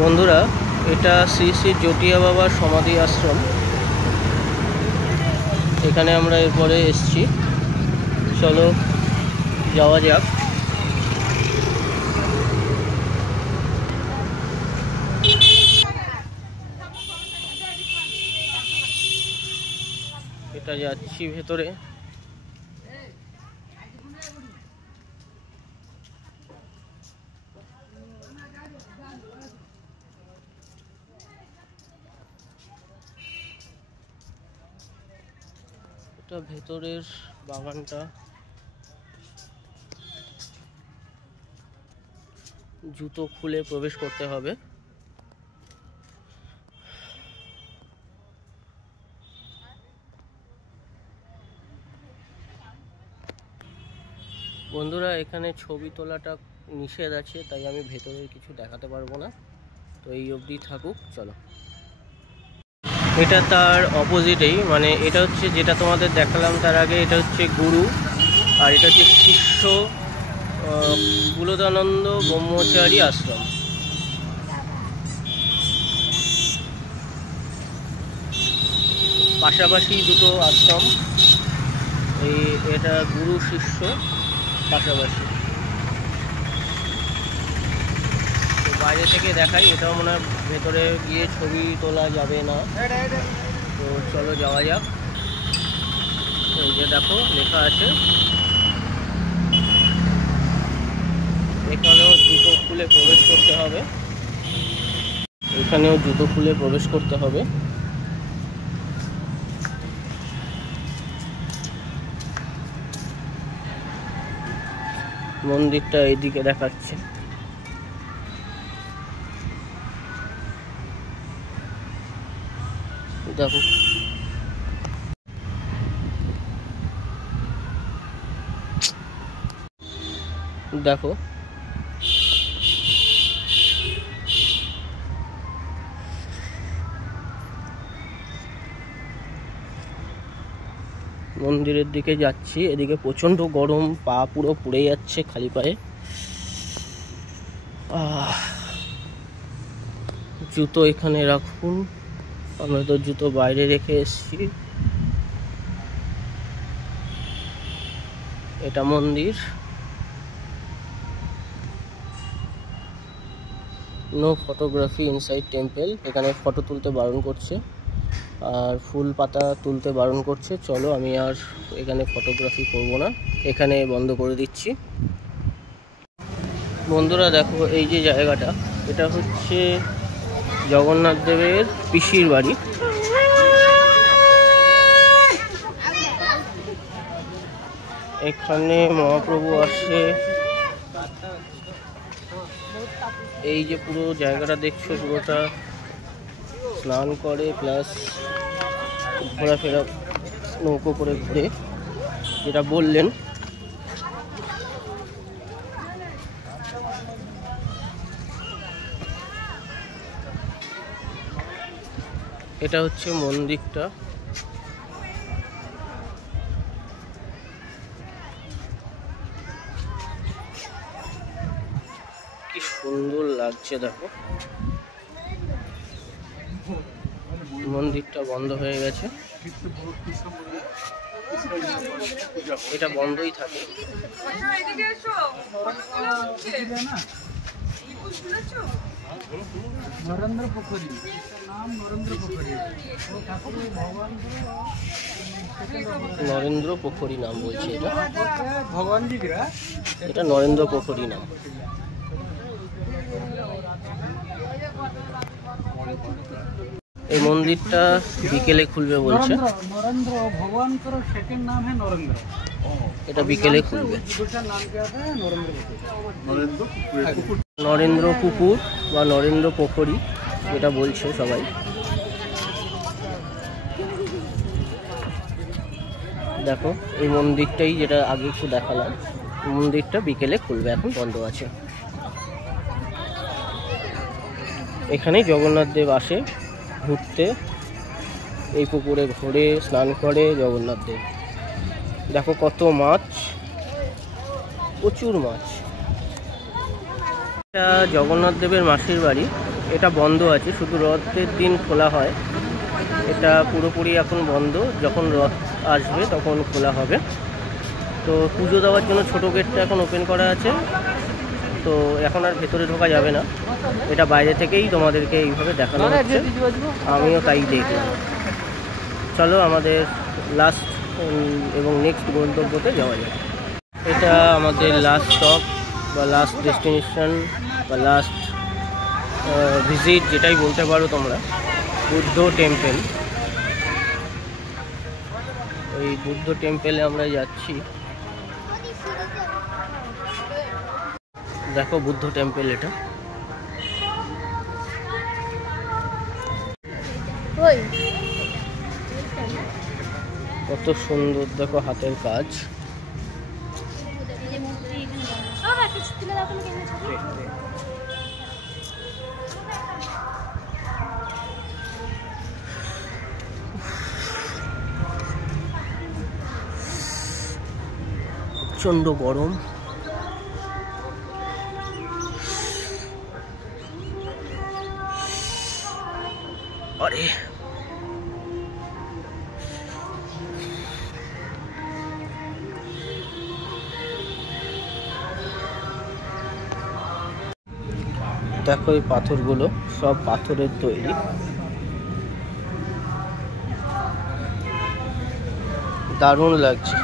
বন্ধুরা, এটা শ্রী শ্রী জটিয়া বাবার সমাধি আশ্রম। এখানে আমরা এরপরে এসছি, চলো যাওয়া যাক। এটা যাচ্ছি ভেতরে। এটা ভেতরের বাগানটা, জুতো খুলে প্রবেশ করতে হবে। বন্ধুরা, এখানে ছবি তোলাটা নিষেধ আছে, তাই আমি ভেতরের কিছু দেখাতে পারবো না, তো এই অবধি থাকুক। চলো, এটা তার অপোজিটেই, মানে এটা হচ্ছে যেটা তোমাদের দেখালাম তার আগে, এটা হচ্ছে গুরু, আর এটা হচ্ছে শিষ্য কুলদানন্দ ব্রহ্মচারী আশ্রম। পাশাপাশি দুটো আশ্রম, এটা গুরু শিষ্য পাশাপাশি। তো বাইরে থেকে দেখাই, এটাও মনে হয় ভেতরে গিয়ে ছবি তোলা যাবে না, তো চলো যাওয়া যাক। এই যে দেখো লেখা আছে, এখানেও জুতো খুলে প্রবেশ করতে হবে, এখানেও জুতো খুলে প্রবেশ করতে হবে। মন্দিরটা এইদিকে দেখাচ্ছে। দেখো, দেখো মন্দিরের দিকে যাচ্ছি। এদিকে প্রচন্ড গরম, পা পুরো পুড়ে যাচ্ছে খালি পায়ে। জুতো এখানে রাখুন, আমরা তো জুতো বাইরে রেখে এসেছি। এটা মন্দির, নো ফটোগ্রাফি ইনসাইড টেম্পল। এখানে ফটো তুলতে বারণ করছে আর ফুল পাতা তুলতে বারণ করছে। চলো, আমি আর এখানে ফটোগ্রাফি করব না, এখানে বন্ধ করে দিচ্ছি। বন্ধুরা দেখো, এই যে জায়গাটা, এটা হচ্ছে জগন্নাথ দেবের পিসির বাড়ি। এখানে মহাপ্রভু আসে। এই যে পুরো জায়গাটা দেখছো, পুরোটা স্নান করে প্লাস ঘোরাফেরা নৌকো করে ঘুরে, যেটা বললেন। এটা হচ্ছে মন্দিরটা, কি সুন্দর লাগছে দেখো। মন্দিরটা বন্ধ হয়ে গেছে, এটা বন্ধই থাকে। নরেন্দ্র পোখরি, নাম নরেন্দ্র পোখরি, নরেন্দ্র পোখরি নাম বলছে এটা, ভগবান জি গ্রা, এটা নরেন্দ্র পোখরি নাম। এই মন্দিরটা বিকেলে খুলবে বলছে। नरेंद्र भगवान का सेकंड नाम है नरेंद्र। এটা বিকেলে খুলবে। दूसरा नाम क्या है? नरेंद्र। নরেন্দ্র পুকুর বা নরেন্দ্র পোখরি, এটা বলছে সবাই। দেখো, এই মন্দিরটাই যেটা আগে একটু দেখালাম, মন্দিরটা বিকেলে খুলবে, এখন বন্ধ আছে। এখানেই জগন্নাথ দেব আসে ঘুরতে, এই পুকুরে ঘুরে স্নান করে জগন্নাথ দেব। দেখো কত মাছ, প্রচুর মাছ। এটা জগন্নাথ দেবের মাসির বাড়ি। এটা বন্ধ আছে, শুধু রথের দিন খোলা হয়। এটা পুরোপুরি এখন বন্ধ, যখন রথ আসবে তখন খোলা হবে। তো পুজো দেওয়ার জন্য ছোটো গেটটা এখন ওপেন করা আছে, তো এখন আর ভেতরে ঢোকা যাবে না। এটা বাইরে থেকেই তোমাদেরকে এইভাবে দেখানো হচ্ছে, আমিও তাই দেখলাম। চলো আমাদের লাস্ট এবং নেক্সট গন্তব্যতে যাওয়া যায়। এটা আমাদের লাস্ট স্টপ বা লাস্ট ডেস্টিনেশন বা লাস্ট ভিজিট, যেটাই বলতে পারো তোমরা, বুদ্ধ টেম্পল। এই বুদ্ধ টেম্পলে আমরা যাচ্ছি। দেখো বুদ্ধ টেম্পল, এটা কত সুন্দর, দেখো হাতের কাজ। প্রচণ্ড গরম। আরে দেখো এই পাথরগুলো সব পাথরের তৈরি। দারুণ লাগছে।